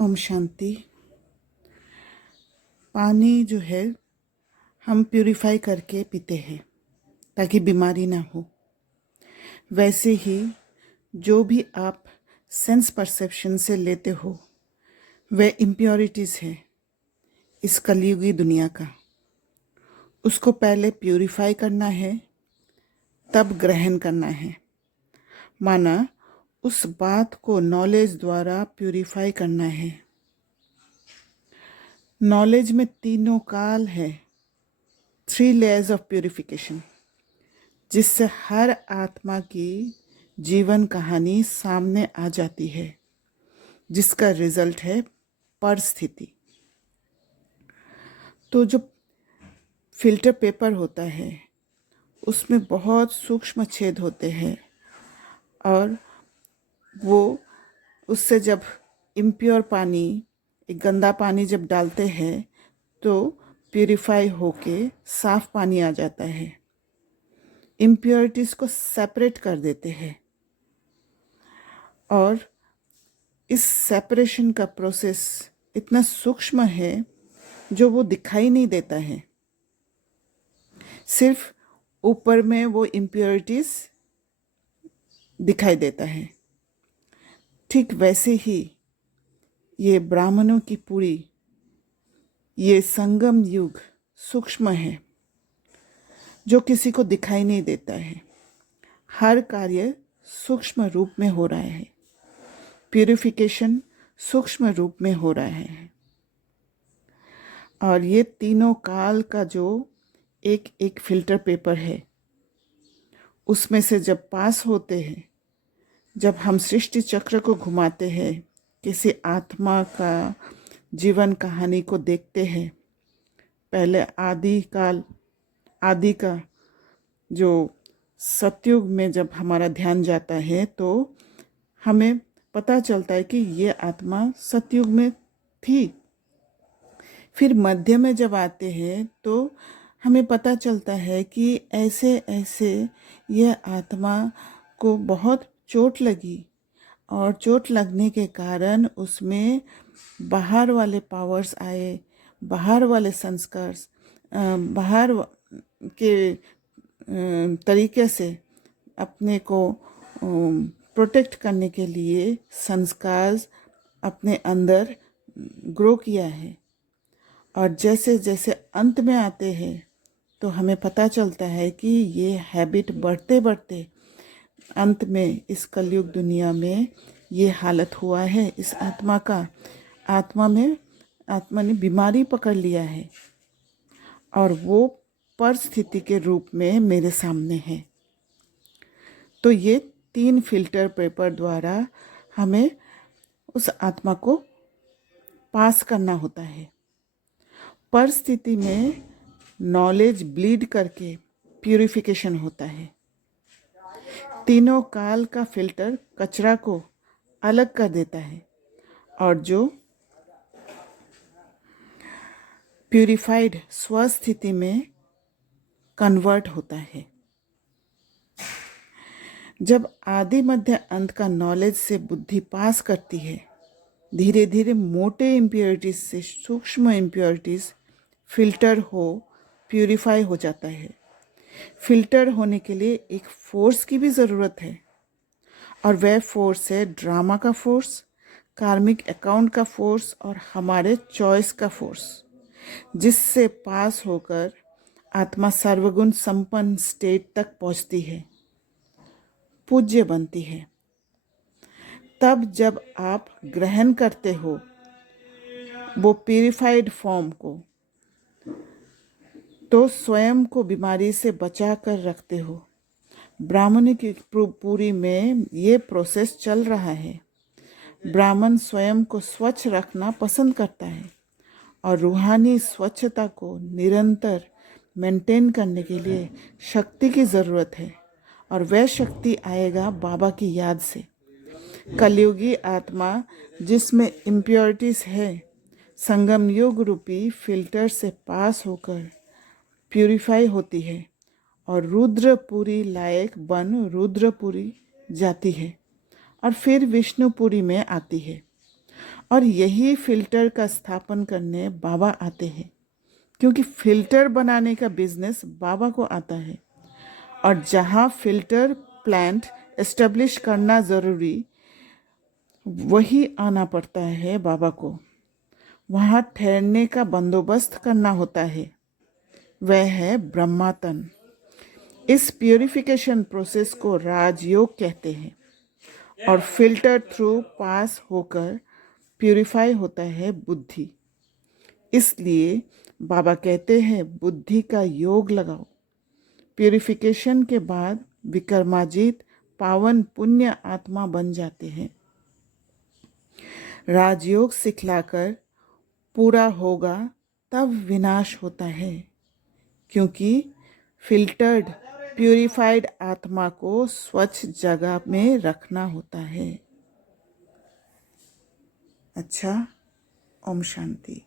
ओम शांति। पानी जो है हम प्यूरिफाई करके पीते हैं ताकि बीमारी ना हो। वैसे ही जो भी आप सेंस परसेप्शन से लेते हो वह इम्प्योरिटीज़ है इस कलयुगी दुनिया का। उसको पहले प्यूरिफाई करना है, तब ग्रहण करना है। माना उस बात को नॉलेज द्वारा प्यूरिफाई करना है। नॉलेज में तीनों काल है, 3 लेयर्स ऑफ प्यूरिफिकेशन, जिससे हर आत्मा की जीवन कहानी सामने आ जाती है, जिसका रिजल्ट है परिस्थिति। तो जो फिल्टर पेपर होता है उसमें बहुत सूक्ष्म छेद होते हैं और वो उससे जब इम्प्योर पानी, एक गंदा पानी जब डालते हैं तो प्यूरिफाई होके साफ पानी आ जाता है। इम्प्योरिटीज़ को सेपरेट कर देते हैं और इस सेपरेशन का प्रोसेस इतना सूक्ष्म है जो वो दिखाई नहीं देता है। सिर्फ ऊपर में वो इम्प्योरिटीज़ दिखाई देता है। ठीक वैसे ही ये ब्राह्मणों की पूरी ये संगम युग सूक्ष्म है जो किसी को दिखाई नहीं देता है। हर कार्य सूक्ष्म रूप में हो रहा है, प्यूरिफिकेशन सूक्ष्म रूप में हो रहा है। और ये तीनों काल का जो एक एक फिल्टर पेपर है उसमें से जब पास होते हैं, जब हम सृष्टि चक्र को घुमाते हैं, किसी आत्मा का जीवन कहानी को देखते हैं, पहले आदि का जो सतयुग में जब हमारा ध्यान जाता है तो हमें पता चलता है कि ये आत्मा सतयुग में थी। फिर मध्य में जब आते हैं तो हमें पता चलता है कि ऐसे ऐसे यह आत्मा को बहुत चोट लगी और चोट लगने के कारण उसमें बाहर वाले पावर्स आए, बाहर वाले संस्कार, बाहर के तरीके से अपने को प्रोटेक्ट करने के लिए संस्कार अपने अंदर ग्रो किया है। और जैसे जैसे अंत में आते हैं तो हमें पता चलता है कि ये हैबिट बढ़ते बढ़ते अंत में इस कलयुग दुनिया में ये हालत हुआ है इस आत्मा का। आत्मा ने बीमारी पकड़ लिया है और वो परिस्थिति के रूप में मेरे सामने है। तो ये 3 फिल्टर पेपर द्वारा हमें उस आत्मा को पास करना होता है। परिस्थिति में नॉलेज ब्लीड करके प्यूरिफिकेशन होता है। तीनों काल का फिल्टर कचरा को अलग कर देता है और जो प्यूरिफाइड स्वस्थिति में कन्वर्ट होता है। जब आदि मध्य अंत का नॉलेज से बुद्धि पास करती है, धीरे धीरे मोटे इम्प्योरिटीज से सूक्ष्म इम्प्योरिटीज फिल्टर हो, प्यूरिफाई हो जाता है। फिल्टर होने के लिए एक फोर्स की भी ज़रूरत है और वह फोर्स है ड्रामा का फोर्स, कार्मिक अकाउंट का फोर्स और हमारे चॉइस का फोर्स, जिससे पास होकर आत्मा सर्वगुण संपन्न स्टेट तक पहुंचती है, पूज्य बनती है। तब जब आप ग्रहण करते हो वो प्यूरिफाइड फॉर्म को, तो स्वयं को बीमारी से बचा कर रखते हो। ब्राह्मण की पूरी में ये प्रोसेस चल रहा है। ब्राह्मण स्वयं को स्वच्छ रखना पसंद करता है और रूहानी स्वच्छता को निरंतर मेंटेन करने के लिए शक्ति की ज़रूरत है और वह शक्ति आएगा बाबा की याद से। कलयुगी आत्मा जिसमें इम्प्योरिटीज़ है, संगम युग रूपी फिल्टर से पास होकर प्यूरिफाई होती है और रुद्रपुरी लायक बन रुद्रपुरी जाती है और फिर विष्णुपुरी में आती है और यही फिल्टर का स्थापन करने बाबा आते हैं, क्योंकि फिल्टर बनाने का बिजनेस बाबा को आता है। और जहाँ फिल्टर प्लांट एस्टेब्लिश करना ज़रूरी, वही आना पड़ता है बाबा को। वहाँ ठहरने का बंदोबस्त करना होता है, वह है ब्रह्मातन। इस प्यूरिफिकेशन प्रोसेस को राजयोग कहते हैं और फिल्टर थ्रू पास होकर प्यूरिफाई होता है बुद्धि। इसलिए बाबा कहते हैं बुद्धि का योग लगाओ। प्यूरिफिकेशन के बाद विक्रमाजीत पावन पुण्य आत्मा बन जाते हैं। राजयोग सिखलाकर पूरा होगा तब विनाश होता है, क्योंकि फिल्टर्ड प्यूरिफाइड आत्मा को स्वच्छ जगह में रखना होता है। अच्छा, ओम शांति।